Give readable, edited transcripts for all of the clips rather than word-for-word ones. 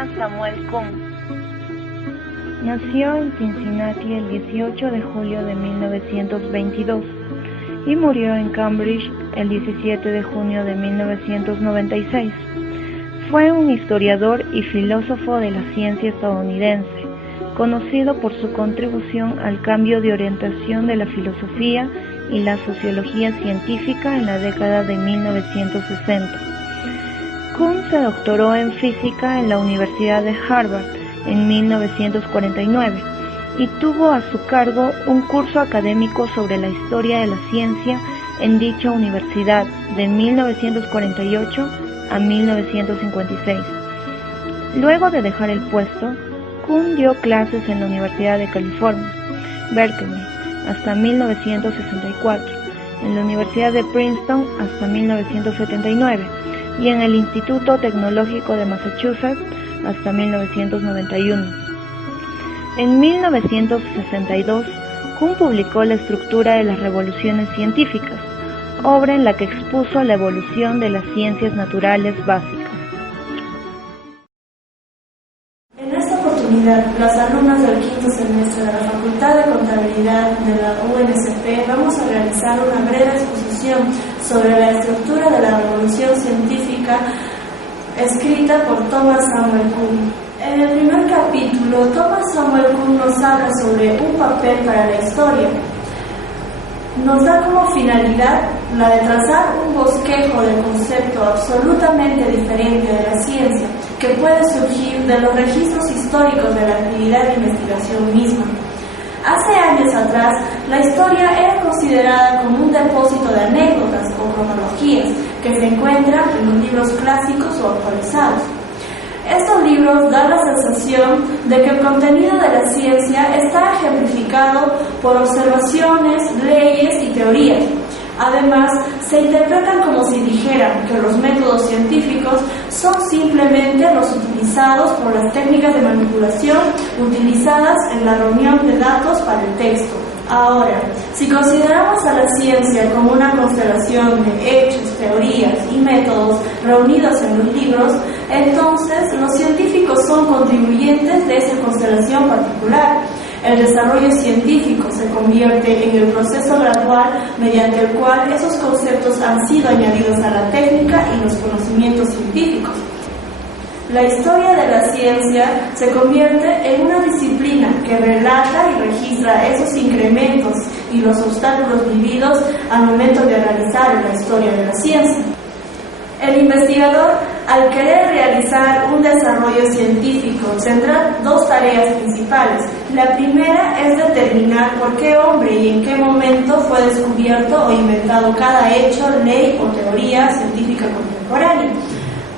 Thomas Samuel Kuhn. Nació en Cincinnati el 18 de julio de 1922 y murió en Cambridge el 17 de junio de 1996. Fue un historiador y filósofo de la ciencia estadounidense, conocido por su contribución al cambio de orientación de la filosofía y la sociología científica en la década de 1960. Kuhn se doctoró en física en la Universidad de Harvard en 1949 y tuvo a su cargo un curso académico sobre la historia de la ciencia en dicha universidad de 1948 a 1956. Luego de dejar el puesto, Kuhn dio clases en la Universidad de California, Berkeley, hasta 1964, en la Universidad de Princeton hasta 1979 y en el Instituto Tecnológico de Massachusetts hasta 1991. En 1962, Kuhn publicó La estructura de las revoluciones científicas, obra en la que expuso la evolución de las ciencias naturales básicas. En esta oportunidad, las alumnas del quinto semestre de la Facultad de Contabilidad de la UNSP vamos a realizar una breve exposición sobre la estructura de la revolución científica escrita por Thomas Samuel Kuhn. En el primer capítulo, Thomas Samuel Kuhn nos habla sobre un papel para la historia. Nos da como finalidad la de trazar un bosquejo del concepto absolutamente diferente de la ciencia, que puede surgir de los registros históricos de la actividad de investigación misma. Hace años atrás, la historia era considerada como un depósito de anécdotas o cronologías que se encuentran en los libros clásicos o actualizados. Estos libros dan la sensación de que el contenido de la ciencia está ejemplificado por observaciones, leyes y teorías. Además, se interpretan como si dijeran que los métodos científicos son simplemente los utilizados por las técnicas de manipulación utilizadas en la reunión de datos para el texto. Ahora, si consideramos a la ciencia como una constelación de hechos, teorías y métodos reunidos en los libros, entonces los científicos son contribuyentes de esa constelación particular. El desarrollo científico se convierte en el proceso gradual mediante el cual esos conceptos han sido añadidos a la técnica y los conocimientos científicos. La historia de la ciencia se convierte en una disciplina que relata y registra esos incrementos y los obstáculos vividos al momento de analizar la historia de la ciencia. El investigador, al querer realizar un desarrollo científico, tendrá dos tareas principales. La primera es determinar por qué hombre y en qué momento fue descubierto o inventado cada hecho, ley o teoría científica contemporánea.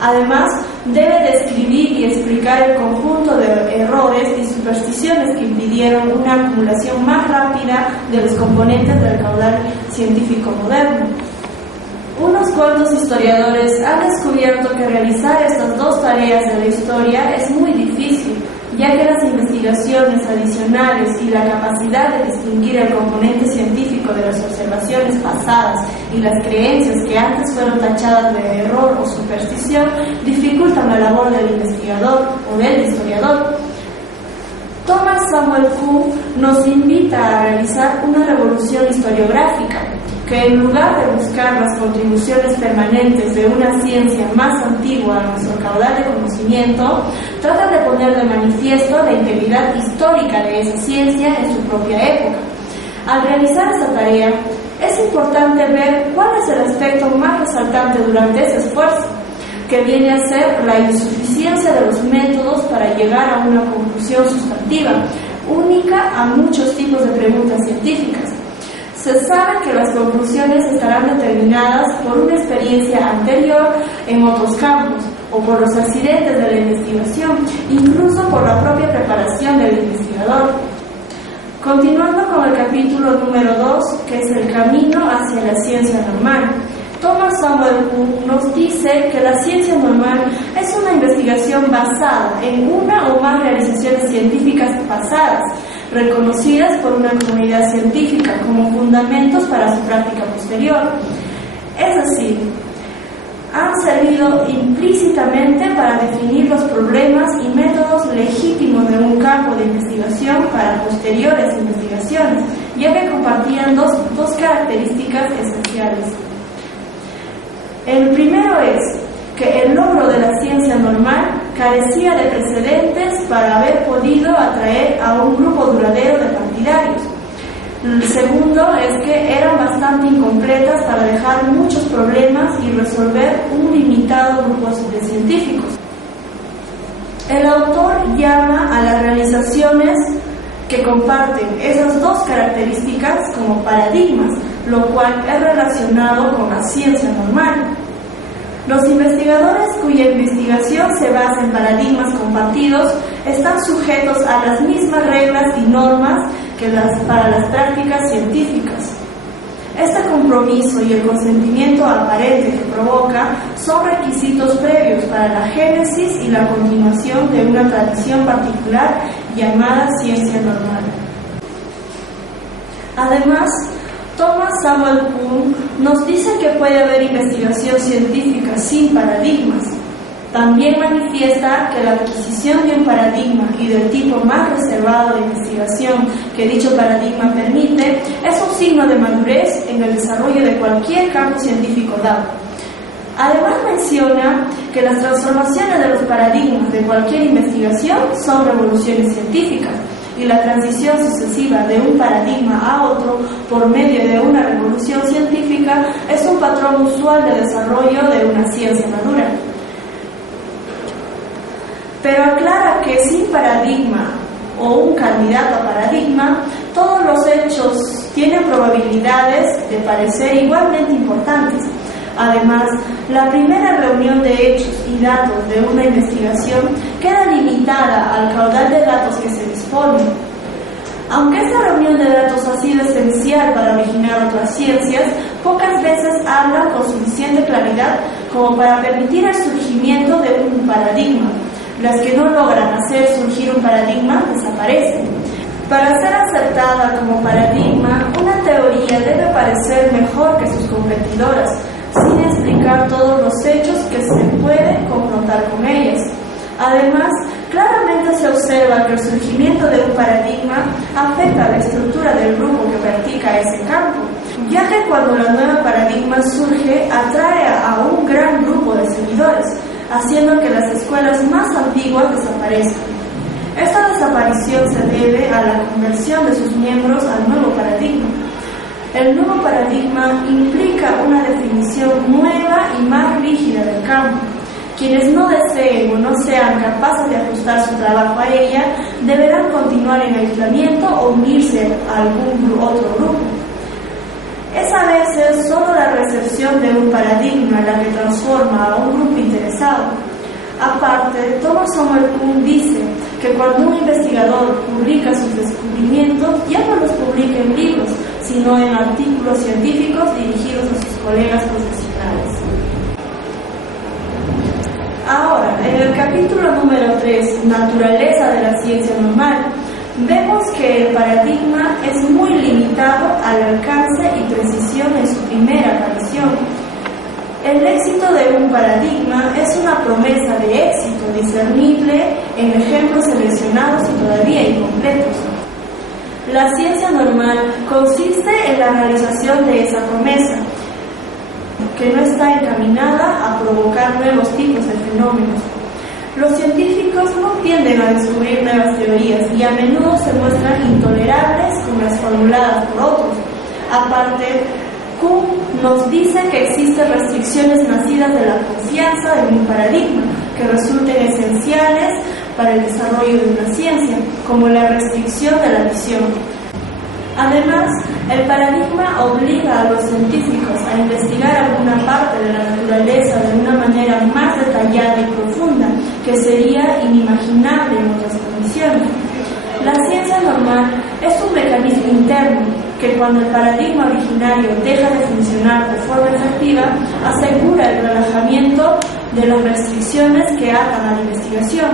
Además, debe describir y explicar el conjunto de errores y supersticiones que impidieron una acumulación más rápida de los componentes del caudal científico moderno. Unos cuantos historiadores han descubierto que realizar estas dos tareas de la historia es muy difícil, ya que las investigaciones adicionales y la capacidad de distinguir el componente científico de las observaciones pasadas y las creencias que antes fueron tachadas de error o superstición dificultan la labor del investigador o del historiador. Thomas Samuel Kuhn nos invita a realizar una revolución historiográfica que, en lugar de buscar las contribuciones permanentes de una ciencia más antigua a nuestro caudal de conocimiento, trata de poner de manifiesto la integridad histórica de esa ciencia en su propia época. Al realizar esta tarea, es importante ver cuál es el aspecto más resaltante durante ese esfuerzo, que viene a ser la insuficiencia de los métodos para llegar a una conclusión sustantiva, única a muchos tipos de preguntas científicas. Se sabe que las conclusiones estarán determinadas por una experiencia anterior en otros campos, o por los accidentes de la investigación, incluso por la propia preparación del investigador. Continuando con el capítulo número 2, que es el camino hacia la ciencia normal, Thomas Samuel Kuhn nos dice que la ciencia normal es una investigación basada en una o más realizaciones científicas pasadas, reconocidas por una comunidad científica como fundamentos para su práctica posterior. Es decir, han servido implícitamente para definir los problemas y métodos legítimos de un campo de investigación para posteriores investigaciones, ya que compartían dos características esenciales. El primero es que el logro de la ciencia normal carecía de precedentes para haber podido atraer a un grupo duradero de partidarios. El segundo es que eran bastante incompletas para dejar muchos problemas y resolver un limitado grupo de científicos. El autor llama a las realizaciones que comparten esas dos características como paradigmas, lo cual es relacionado con la ciencia normal. Los investigadores cuya investigación se basa en paradigmas compartidos están sujetos a las mismas reglas y normas que para las prácticas científicas. Este compromiso y el consentimiento aparente que provoca son requisitos previos para la génesis y la continuación de una tradición particular llamada ciencia normal. Además, Thomas Samuel Kuhn nos dice que puede haber investigación científica sin paradigmas. También manifiesta que la adquisición de un paradigma y del tipo más reservado de investigación que dicho paradigma permite es un signo de madurez en el desarrollo de cualquier campo científico dado. Además menciona que las transformaciones de los paradigmas de cualquier investigación son revoluciones científicas y la transición sucesiva de un paradigma a otro por medio de una revolución científica es un patrón usual de desarrollo de una ciencia madura. Pero aclara que sin paradigma o un candidato a paradigma, todos los hechos tienen probabilidades de parecer igualmente importantes. Además, la primera reunión de hechos y datos de una investigación queda limitada al caudal de datos que se dispone. Aunque esta reunión de datos ha sido esencial para originar otras ciencias, pocas veces hablan con suficiente claridad como para permitir el surgimiento de un paradigma. Las que no logran hacer surgir un paradigma desaparecen. Para ser aceptada como paradigma, una teoría debe parecer mejor que sus competidoras, sin explicar todos los hechos que se pueden confrontar con ellas. Además, claramente se observa que el surgimiento de un paradigma afecta a la estructura del grupo que practica ese campo, ya que cuando la nueva paradigma surge, atrae a un gran grupo de seguidores, haciendo que las escuelas más antiguas desaparezcan. Esta desaparición se debe a la conversión de sus miembros al nuevo paradigma. El nuevo paradigma implica una definición nueva y más rígida del campo. Quienes no deseen o no sean capaces de ajustar su trabajo a ella deberán continuar en aislamiento o unirse a algún otro grupo. Es a veces solo la recepción de un paradigma la que transforma a un grupo interesado. Aparte, Thomas Samuel Kuhn dice que cuando un investigador publica sus descubrimientos, ya no los publica en libros, sino en artículos científicos dirigidos a sus colegas profesionales. Ahora, en el capítulo número 3, Naturaleza de la ciencia normal, vemos que el paradigma es muy limitado al alcance y precisión en su primera aparición. El éxito de un paradigma es una promesa de éxito discernible en ejemplos seleccionados y todavía incompletos. La ciencia normal consiste en la realización de esa promesa, que no está encaminada a provocar nuevos tipos de fenómenos. Los científicos no tienden a descubrir nuevas teorías y a menudo se muestran intolerables con las formuladas por otros. Aparte, Kuhn nos dice que existen restricciones nacidas de la confianza en un paradigma que resulten esenciales para el desarrollo de una ciencia, como la restricción de la visión. Además, el paradigma obliga a los científicos a investigar alguna parte de la naturaleza de una manera más detallada y profunda, que sería inimaginable en otras condiciones. La ciencia normal es un mecanismo interno que, cuando el paradigma originario deja de funcionar de forma efectiva, asegura el relajamiento de las restricciones que atan a la investigación.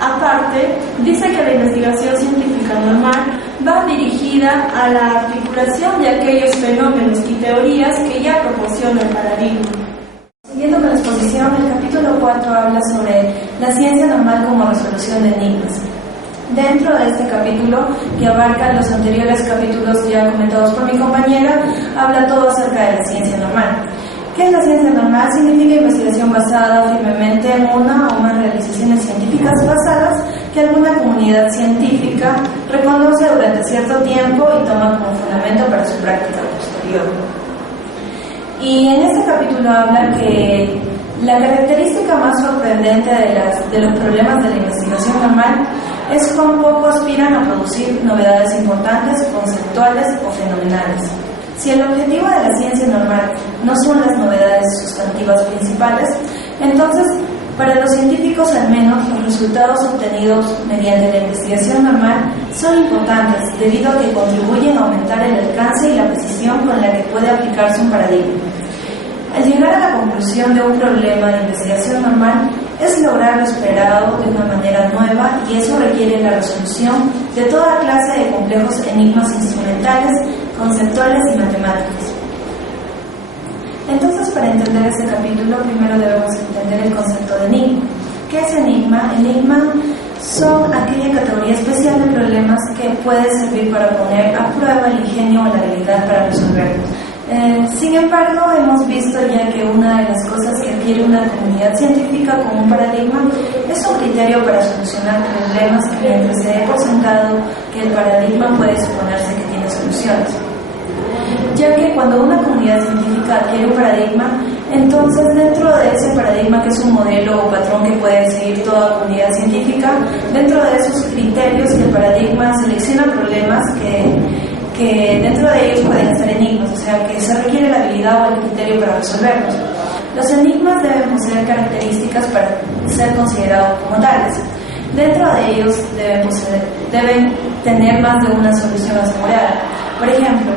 Aparte, dice que la investigación científica normal va dirigida a la articulación de aquellos fenómenos y teorías que ya proporciona el paradigma. Siguiendo con las 4 habla sobre la ciencia normal como resolución de enigmas. Dentro de este capítulo, que abarca los anteriores capítulos ya comentados por mi compañera, habla todo acerca de la ciencia normal. ¿Qué es la ciencia normal? Significa investigación basada firmemente en una o más realizaciones científicas basadas que alguna comunidad científica reconoce durante cierto tiempo y toma como fundamento para su práctica posterior. Y en este capítulo habla que la característica más sorprendente de los problemas de la investigación normal es cuán poco aspiran a producir novedades importantes, conceptuales o fenomenales. Si el objetivo de la ciencia normal no son las novedades sustantivas principales, entonces, para los científicos al menos, los resultados obtenidos mediante la investigación normal son importantes debido a que contribuyen a aumentar el alcance y la precisión con la que puede aplicarse un paradigma. Al llegar a la conclusión de un problema de investigación normal es lograr lo esperado de una manera nueva, y eso requiere la resolución de toda clase de complejos enigmas instrumentales, conceptuales y matemáticos. Entonces, para entender este capítulo, primero debemos entender el concepto de enigma. ¿Qué es enigma? Enigma son aquella categoría especial de problemas que puede servir para poner a prueba el ingenio o la habilidad para resolverlos. Sin embargo, hemos visto ya que una de las cosas que adquiere una comunidad científica como un paradigma es un criterio para solucionar problemas que, mientras se dé por sentado que el paradigma puede suponerse que tiene soluciones. Ya que cuando una comunidad científica adquiere un paradigma, entonces dentro de ese paradigma, que es un modelo o patrón que puede seguir toda comunidad científica, dentro de esos criterios el paradigma selecciona problemas que dentro de ellos pueden estar enigmas, o sea que se requiere la habilidad o el criterio para resolverlos. Los enigmas deben poseer características para ser considerados como tales. Dentro de ellos deben tener más de una solución asegurada. Por ejemplo,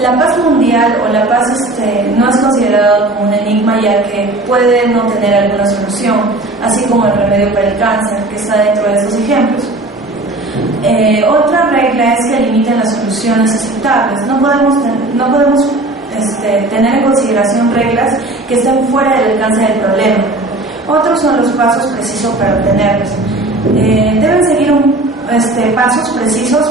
la paz mundial o la paz no es considerado como un enigma, ya que puede no tener alguna solución, así como el remedio para el cáncer, que está dentro de esos ejemplos. Otra regla es que limiten las soluciones aceptables. No podemos tener en consideración reglas que estén fuera del alcance del problema. Otros son los pasos precisos para obtenerlos. Deben seguir pasos precisos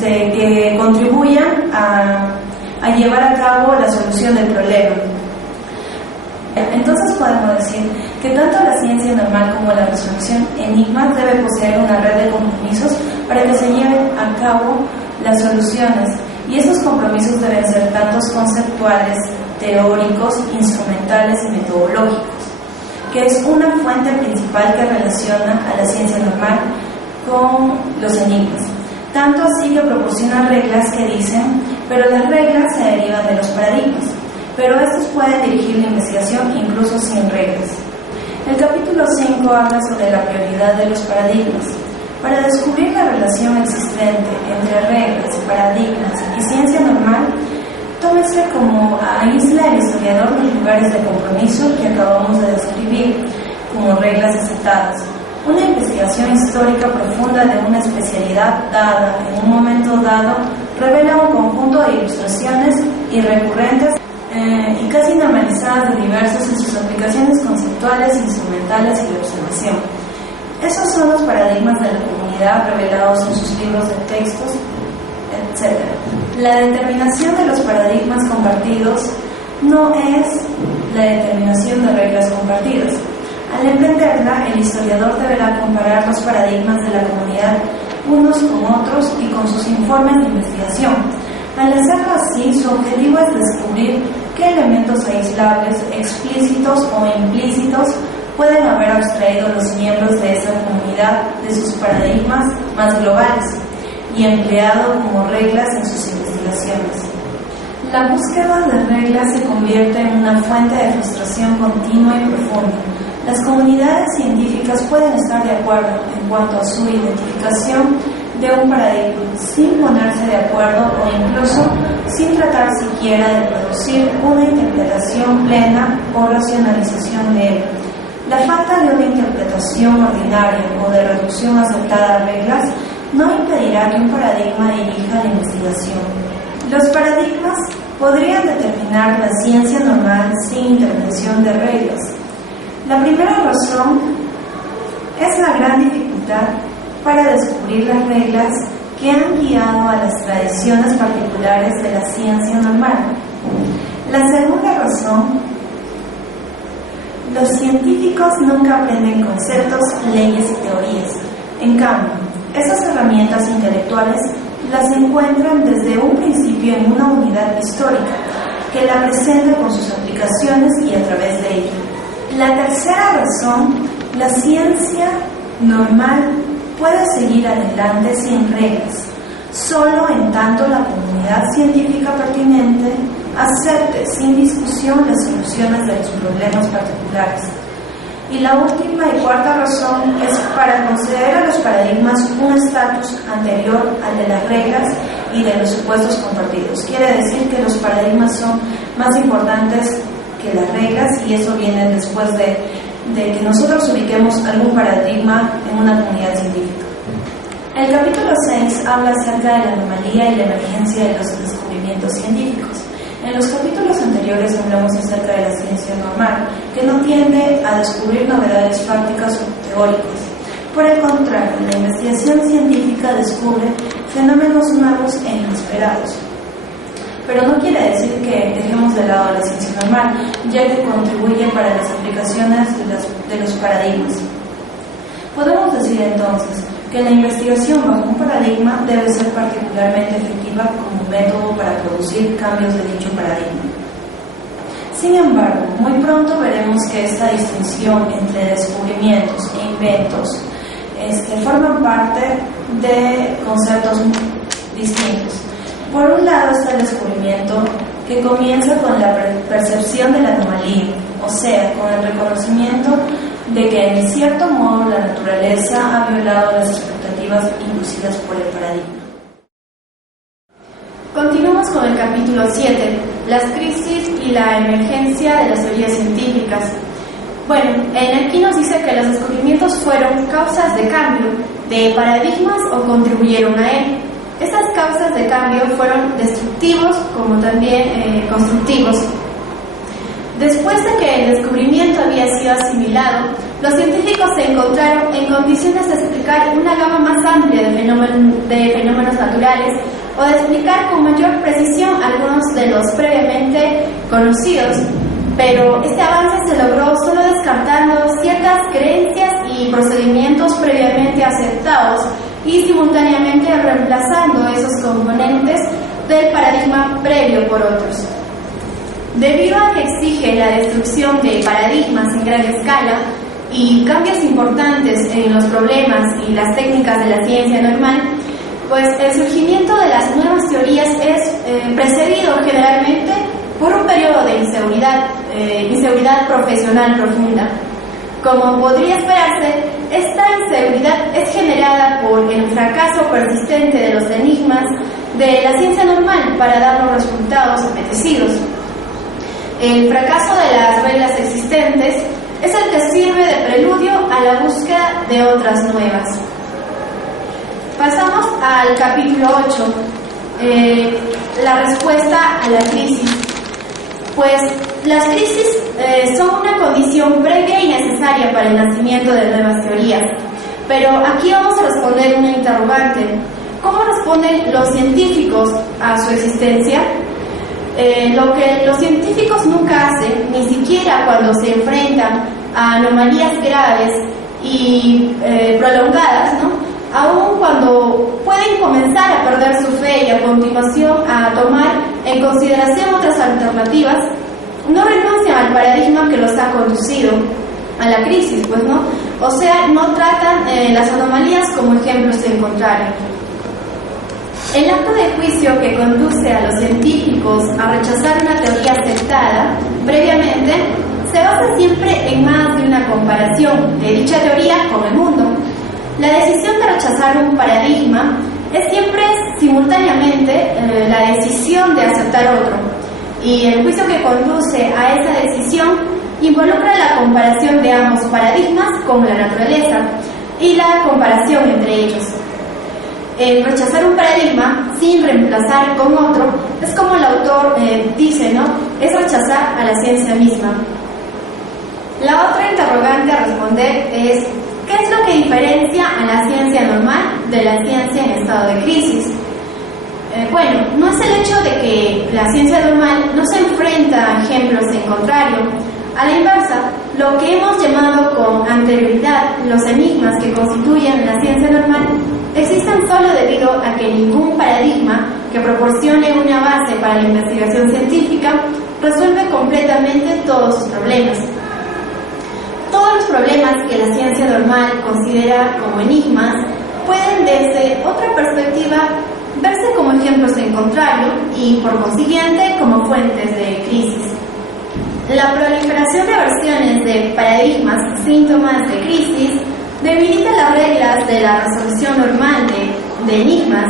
que contribuyan a llevar a cabo la solución del problema. Entonces podemos decir que tanto la ciencia normal como la resolución enigmas debe poseer una red de compromisos para que se lleven a cabo las soluciones, y esos compromisos deben ser tantos conceptuales, teóricos, instrumentales y metodológicos, que es una fuente principal que relaciona a la ciencia normal con los enigmas. Tanto así que proporciona reglas que dicen, pero las reglas se derivan de los paradigmas, pero estos pueden dirigir la investigación incluso sin reglas. El capítulo 5 habla sobre la prioridad de los paradigmas. Para descubrir la relación existente entre reglas, paradigmas y ciencia normal, tómese como aísla el historiador los lugares de compromiso que acabamos de describir como reglas aceptadas. Una investigación histórica profunda de una especialidad dada en un momento dado revela un conjunto de ilustraciones y recurrentes y casi normalizadas de diversos en sus aplicaciones conceptuales, instrumentales y de observación. Esos son los paradigmas de la comunidad revelados en sus libros de textos, etc. La determinación de los paradigmas compartidos no es la determinación de reglas compartidas. Al emprenderla, el historiador deberá comparar los paradigmas de la comunidad unos con otros y con sus informes de investigación. Al hacerlo así, su objetivo es descubrir qué elementos aislables, explícitos o implícitos, pueden haber abstraído los miembros de esa comunidad de sus paradigmas más globales y empleado como reglas en sus investigaciones. La búsqueda de reglas se convierte en una fuente de frustración continua y profunda. Las comunidades científicas pueden estar de acuerdo en cuanto a su identificación de un paradigma, sin ponerse de acuerdo o incluso sin tratar siquiera de producir una interpretación plena o racionalización de él. La falta de una interpretación ordinaria o de reducción aceptada a reglas no impedirá que un paradigma dirija la investigación. Los paradigmas podrían determinar la ciencia normal sin intervención de reglas. La primera razón es la gran dificultad para descubrir las reglas que han guiado a las tradiciones particulares de la ciencia normal. La segunda razón, los científicos nunca aprenden conceptos, leyes y teorías. En cambio, esas herramientas intelectuales las encuentran desde un principio en una unidad histórica que la presenta con sus aplicaciones y a través de ella. La tercera razón, la ciencia normal puede seguir adelante sin reglas, solo en tanto la comunidad científica pertinente acepte sin discusión las soluciones de los problemas particulares. Y la última y cuarta razón es para conceder a los paradigmas un estatus anterior al de las reglas y de los supuestos compartidos. Quiere decir que los paradigmas son más importantes que las reglas, y eso viene después de que nosotros ubiquemos algún paradigma en una comunidad científica. El capítulo 6 habla acerca de la anomalía y la emergencia de los descubrimientos científicos. En los capítulos anteriores hablamos acerca de la ciencia normal, que no tiende a descubrir novedades fácticas o teóricas. Por el contrario, la investigación científica descubre fenómenos nuevos e inesperados. Pero no quiere decir que dejemos de lado la ciencia normal, ya que contribuye para las aplicaciones de los paradigmas. Podemos decir entonces que la investigación bajo un paradigma debe ser particularmente efectiva como método para producir cambios de dicho paradigma. Sin embargo, muy pronto veremos que esta distinción entre descubrimientos e inventos forman parte de conceptos distintos. Por un lado está el descubrimiento, que comienza con la percepción de la anomalía, o sea, con el reconocimiento de que en cierto modo la naturaleza ha violado las expectativas inducidas por el paradigma. Continuamos con el capítulo 7, las crisis y la emergencia de las teorías científicas. Bueno, aquí nos dice que los descubrimientos fueron causas de cambio de paradigmas o contribuyeron a él. Estas causas de cambio fueron destructivos como también constructivos. Después de que el descubrimiento había sido asimilado, los científicos se encontraron en condiciones de explicar una gama más amplia de fenómenos naturales o de explicar con mayor precisión algunos de los previamente conocidos, pero este avance se logró solo descartando ciertas creencias y procedimientos previamente aceptados y simultáneamente reemplazando esos componentes del paradigma previo por otros. Debido a que exige la destrucción de paradigmas en gran escala y cambios importantes en los problemas y las técnicas de la ciencia normal, pues el surgimiento de las nuevas teorías es precedido generalmente por un periodo de inseguridad profesional profunda. Como podría esperarse, esta inseguridad es generada por el fracaso persistente de los enigmas de la ciencia normal para dar los resultados apetecidos. El fracaso de las reglas existentes es el que sirve de preludio a la búsqueda de otras nuevas. Pasamos al capítulo 8, la respuesta a la crisis. Pues las crisis son una condición previa y necesaria para el nacimiento de nuevas teorías. Pero aquí vamos a responder una interrogante. ¿Cómo responden los científicos a su existencia? Lo que los científicos nunca hacen, ni siquiera cuando se enfrentan a anomalías graves y prolongadas, ¿no? Aun cuando pueden comenzar a perder su fe y a continuación a tomar en consideración otras alternativas, no renuncian al paradigma que los ha conducido a la crisis, pues, ¿no? O sea, no tratan las anomalías como ejemplos en contrario. El acto de juicio que conduce a los científicos a rechazar una teoría aceptada previamente se basa siempre en más de una comparación de dicha teoría con el mundo. La decisión de rechazar un paradigma es siempre simultáneamente la decisión de aceptar otro, y el juicio que conduce a esa decisión involucra la comparación de ambos paradigmas con la naturaleza y la comparación entre ellos. El rechazar un paradigma sin reemplazar con otro es, como el autor dice, ¿no? Es rechazar a la ciencia misma. La otra interrogante a responder es: ¿qué es lo que diferencia a la ciencia normal de la ciencia en estado de crisis? Bueno, no es el hecho de que la ciencia normal no se enfrenta a ejemplos en contrario. A la inversa, lo que hemos llamado con anterioridad los enigmas que constituyen la ciencia normal existen solo debido a que ningún paradigma que proporcione una base para la investigación científica resuelve completamente todos sus problemas. Todos los problemas que la ciencia normal considera como enigmas pueden, desde otra perspectiva, verse como ejemplos en contrario y, por consiguiente, como fuentes de crisis. La proliferación de versiones de paradigmas, síntomas de crisis, debilita las reglas de la resolución normal de enigmas,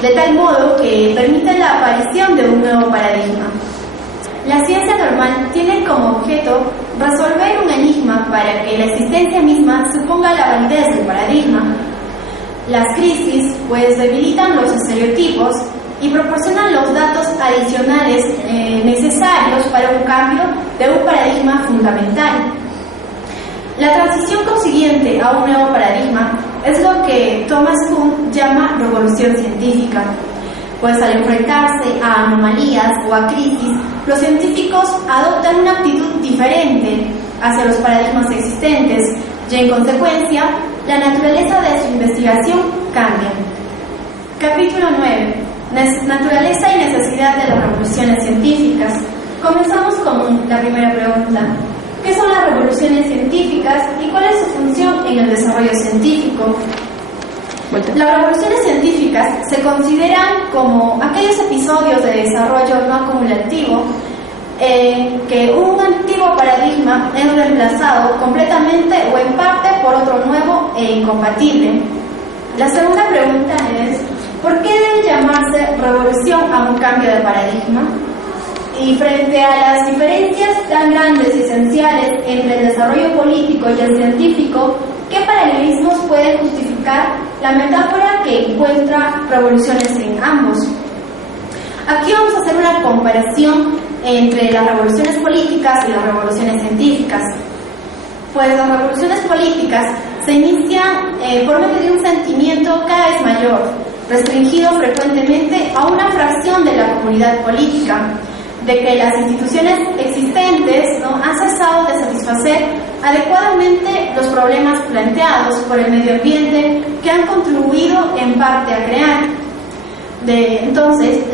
de tal modo que permite la aparición de un nuevo paradigma. La ciencia normal tiene como objeto resolver un enigma para que la existencia misma suponga la validez del paradigma. Las crisis, pues, debilitan los estereotipos y proporcionan los datos adicionales necesarios para un cambio de un paradigma fundamental. La transición consiguiente a un nuevo paradigma es lo que Thomas Kuhn llama revolución científica, pues al enfrentarse a anomalías o a crisis, los científicos adoptan una actitud diferente hacia los paradigmas existentes y, en consecuencia, la naturaleza de su investigación cambia. Capítulo 9. Naturaleza y necesidad de las revoluciones científicas. Comenzamos con la primera pregunta. ¿Qué son las revoluciones científicas y cuál es su función en el desarrollo científico? Las revoluciones científicas se consideran como aquellos episodios de desarrollo no acumulativo en que un antiguo paradigma es reemplazado completamente o en parte por otro nuevo e incompatible. La segunda pregunta es: ¿por qué debe llamarse revolución a un cambio de paradigma? Y frente a las diferencias tan grandes y esenciales entre el desarrollo político y el científico, ¿qué paralelismos pueden justificar la metáfora que encuentra revoluciones en ambos? Aquí vamos a hacer una comparación entre las revoluciones políticas y las revoluciones científicas. Pues las revoluciones políticas se inician por medio de un sentimiento cada vez mayor, restringido frecuentemente a una fracción de la comunidad política, de que las instituciones existentes han cesado de satisfacer adecuadamente los problemas planteados por el medio ambiente que han contribuido en parte a crear. Entonces,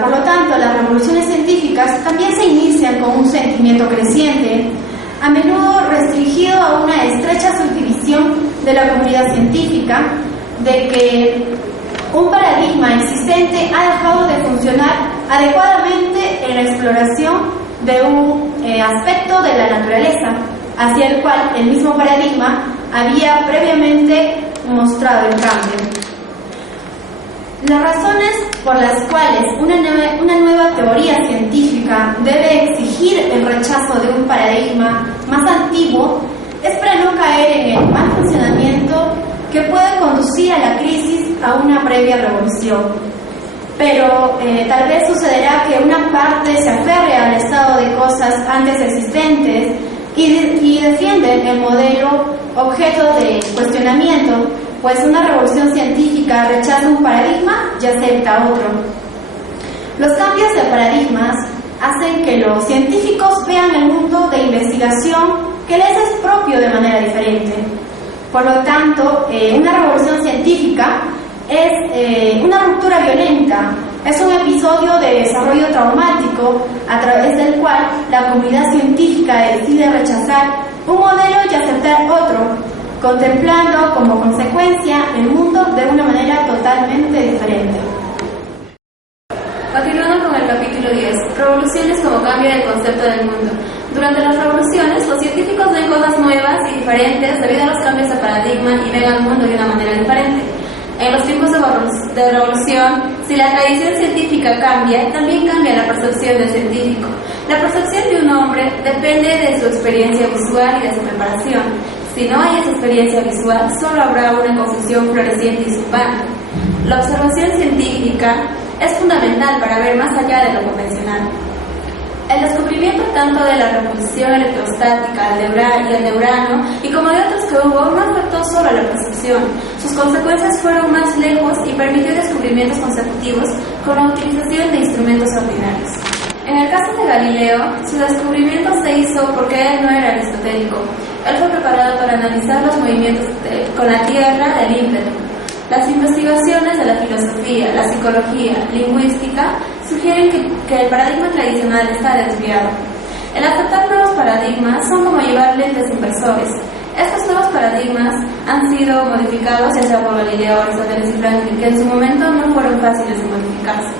por lo tanto, las revoluciones científicas también se inician con un sentimiento creciente, a menudo restringido a una estrecha subdivisión de la comunidad científica, de que un paradigma existente ha dejado de funcionar adecuadamente en la exploración de un aspecto de la naturaleza, hacia el cual el mismo paradigma había previamente mostrado el cambio. Las razones por las cuales una nueva teoría científica debe exigir el rechazo de un paradigma más antiguo es para no caer en el mal funcionamiento que puede conducir a la crisis a una previa revolución. Pero tal vez sucederá que una parte se aferre al estado de cosas antes existentes y defiende el modelo objeto de cuestionamiento, pues una revolución científica rechaza un paradigma y acepta otro. Los cambios de paradigmas hacen que los científicos vean el mundo de investigación que les es propio de manera diferente. Por lo tanto, una revolución científica es una ruptura violenta, es un episodio de desarrollo traumático a través del cual la comunidad científica decide rechazar un modelo y aceptar otro, contemplando como consecuencia el mundo de una manera totalmente diferente. Continuando con el capítulo 10, revoluciones como cambio del concepto del mundo. Durante las revoluciones, los científicos ven cosas nuevas y diferentes debido a los cambios de paradigma y ven al mundo de una manera diferente. En los tiempos de revolución, si la tradición científica cambia, también cambia la percepción del científico. La percepción de un hombre depende de su experiencia visual y de su preparación. Si no hay esa experiencia visual, solo habrá una confusión floreciente y subvana. La observación científica es fundamental para ver más allá de lo convencional. El descubrimiento tanto de la repulsión electrostática al neurano y como de otros que hubo no afectó solo a la percepción. Sus consecuencias fueron más lejos y permitió descubrimientos consecutivos con la utilización de instrumentos ordinarios. En el caso de Galileo, su descubrimiento se hizo porque él no era aristotélico. Él fue preparado para analizar los movimientos con la Tierra del ímpetu. Las investigaciones de la filosofía, la psicología, lingüística sugieren que el paradigma tradicional está desviado. El aceptar nuevos paradigmas son como llevar lentes inversores. Estos nuevos paradigmas han sido modificados ya sea por Galileo, Aristóteles y Franklin, que en su momento no fueron fáciles de modificarse.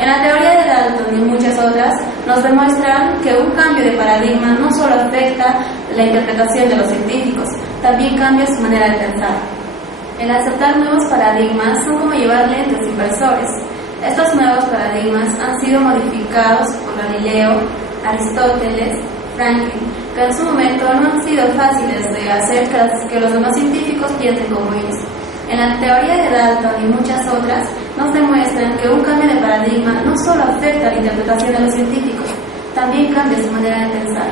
En la teoría de Dalton y muchas otras nos demuestran que un cambio de paradigma no solo afecta la interpretación de los científicos, también cambia su manera de pensar. El aceptar nuevos paradigmas son como llevar lentes inversores. Estos nuevos paradigmas han sido modificados por Galileo, Aristóteles, Franklin, que en su momento no han sido fáciles de hacer que los demás científicos piensen como ellos. En la teoría de Dalton y muchas otras nos demuestran que un cambio de paradigma no solo afecta la interpretación de los científicos, también cambia su manera de pensar.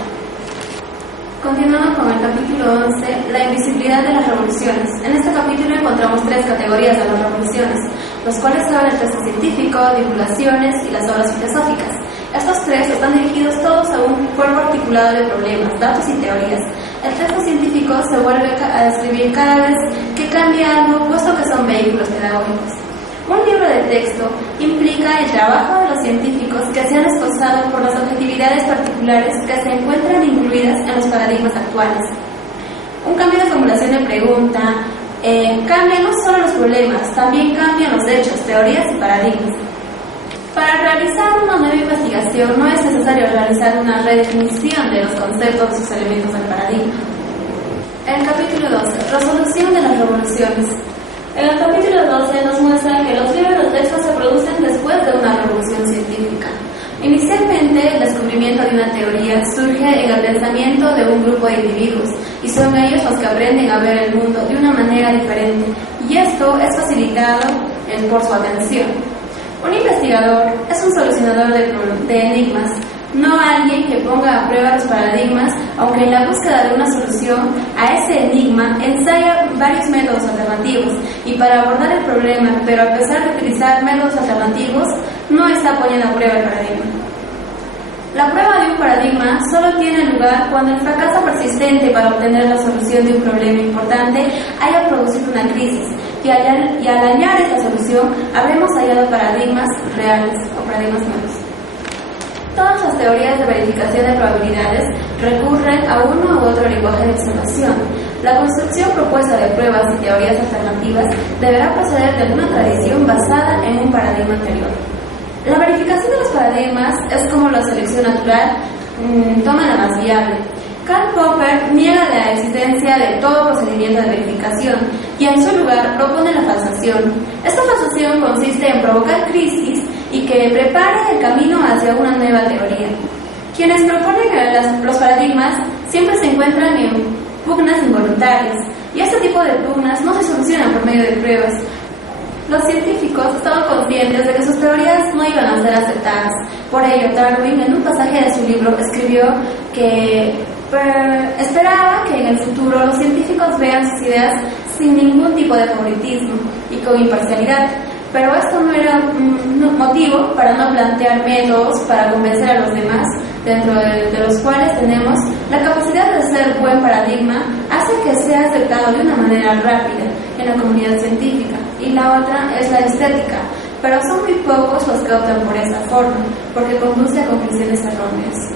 Continuando con el capítulo 11, la invisibilidad de las revoluciones. En este capítulo encontramos 3 categorías de las revoluciones, los cuales son el texto científico, divulgaciones y las obras filosóficas. Estos 3 están dirigidos todos a un cuerpo articulado de problemas, datos y teorías. El texto científico se vuelve a describir cada vez que cambia algo, puesto que son vehículos pedagógicos. Un libro de texto implica el trabajo de los científicos que se han esforzado por las objetividades particulares que se encuentran incluidas en los paradigmas actuales. Un cambio de formulación de pregunta cambia no solo los problemas, también cambian los hechos, teorías y paradigmas. Para realizar una nueva investigación no es necesario realizar una redefinición de los conceptos de sus elementos del paradigma. En el capítulo 12, resolución de las revoluciones. En el capítulo 12 nos muestra que los libros de texto se producen después de una revolución científica. Inicialmente, el descubrimiento de una teoría surge en el pensamiento de un grupo de individuos, y son ellos los que aprenden a ver el mundo de una manera diferente, y esto es facilitado por su atención. Un investigador es un solucionador de enigmas, no alguien que ponga a prueba los paradigmas, aunque en la búsqueda de una solución a ese enigma ensaya varios métodos alternativos, y para abordar el problema, pero a pesar de utilizar métodos alternativos, no está poniendo a prueba el paradigma. La prueba de un paradigma solo tiene lugar cuando el fracaso persistente para obtener la solución de un problema importante haya producido una crisis, y al hallar esta solución habremos hallado paradigmas reales o paradigmas nuevos. Todas las teorías de verificación de probabilidades recurren a uno u otro lenguaje de observación. La construcción propuesta de pruebas y teorías alternativas deberá proceder de una tradición basada en un paradigma anterior. La verificación de los paradigmas es como la selección natural, toma la más viable. Karl Popper niega la existencia de todo procedimiento de verificación y en su lugar propone la falsación. Esta falsación consiste en provocar crisis y que prepare el camino hacia una nueva teoría. Quienes proponen los paradigmas siempre se encuentran en pugnas involuntarias, y este tipo de pugnas no se solucionan por medio de pruebas. Los científicos estaban conscientes de que sus teorías no iban a ser aceptadas. Por ello, Darwin, en un pasaje de su libro, escribió que esperaba que en el futuro los científicos vean sus ideas sin ningún tipo de favoritismo y con imparcialidad. Pero esto no era un motivo para no plantear métodos para convencer a los demás, dentro de los cuales tenemos la capacidad de ser buen paradigma, hace que sea aceptado de una manera rápida en la comunidad científica, y la otra es la estética, pero son muy pocos los que optan por esa forma, porque conduce a conclusiones erróneas.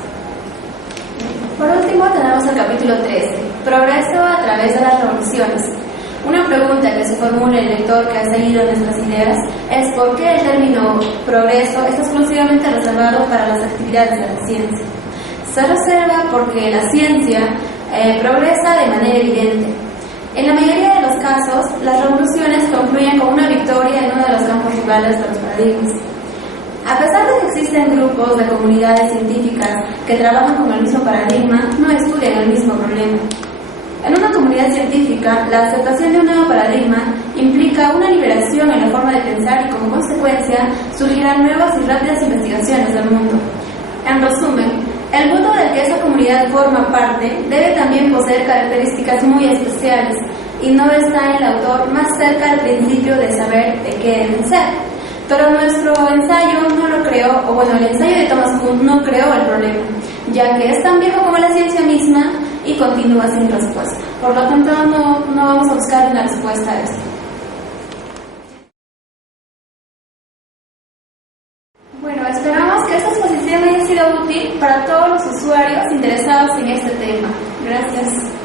Por último tenemos el capítulo 13, progreso a través de las revoluciones. Una pregunta que se formula el lector que ha seguido nuestras ideas es ¿por qué el término progreso está exclusivamente reservado para las actividades de la ciencia? Se reserva porque la ciencia progresa de manera evidente. En la mayoría de los casos, las revoluciones concluyen con una victoria en uno de los campos rivales de los paradigmas. A pesar de que existen grupos de comunidades científicas que trabajan con el mismo paradigma, no estudian el mismo problema. En una comunidad científica, la aceptación de un nuevo paradigma implica una liberación en la forma de pensar y como consecuencia surgirán nuevas y rápidas investigaciones del mundo. En resumen, El mundo del que esa comunidad forma parte debe también poseer características muy especiales y no está el autor más cerca al principio de saber de qué deben ser. Pero nuestro ensayo no lo creó, o bueno, el ensayo de Thomas Kuhn no creó el problema, ya que es tan viejo como la ciencia misma y continúa sin respuesta. Por lo tanto, no vamos a buscar una respuesta a esto. Bueno, esperamos que esta exposición haya sido útil para todos los usuarios interesados en este tema. Gracias.